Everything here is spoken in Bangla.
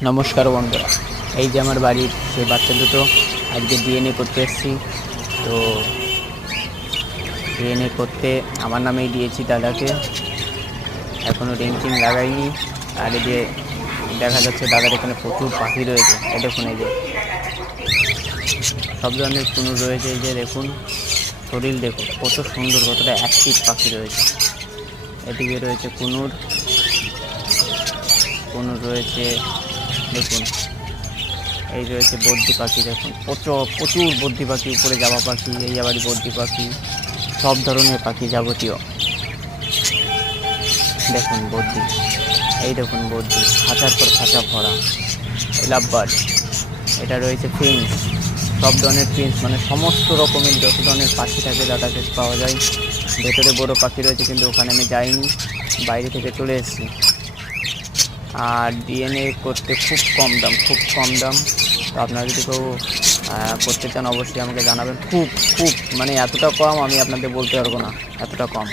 নমস্কার বন্ধুরা। এই যে আমার বাড়ির সেই বাচ্চা দুটো, আজকে ডিএনএ করতে এসেছি। তো ডিএনএ করতে আমার নামেই দিয়েছি দাদাকে। এখনও রেঞ্চিং লাগাইনি। আর এই যে দেখা যাচ্ছে দাদার এখানে প্রচুর পাখি রয়েছে। এই দেখুন, এই যে সব ধরনের কুনুর রয়েছে। এই যে দেখুন, শরীর দেখুন, কত সুন্দর, কতটা অ্যাক্টিভ পাখি রয়েছে। এদিকে রয়েছে কুনুর। কুনুর রয়েছে দেখুন। এই রয়েছে বদ্যি পাখি, দেখুন। প্রচুর প্রচুর বদ্যি পাখি, উপরে যাওয়া পাখি, এই আবারই বদ্যি পাখি, সব ধরনের পাখি যাবতীয়। দেখুন বদ্যি এই দেখুন বদ্যি খাঁচার পর খাঁচা ভরা লাভবার এটা রয়েছে ফিন্স, সব ধরনের ফিন্স মানে সমস্ত রকমের যত ধরনের পাখি থাকে দাদা পাওয়া যায়। ভেতরে বড় পাখি রয়েছে, কিন্তু ওখানে আমি যাইনি, বাইরে থেকে চলে এসেছি। আর ডিএনএ করতে খুব কম দাম, খুব কম দাম। তো আপনারা যদি কেউ করতে চান, অবশ্যই আমাকে জানাবেন। খুব খুব মানে এতটা কম আমি আপনাদের বলতে পারব না, এতটা কম।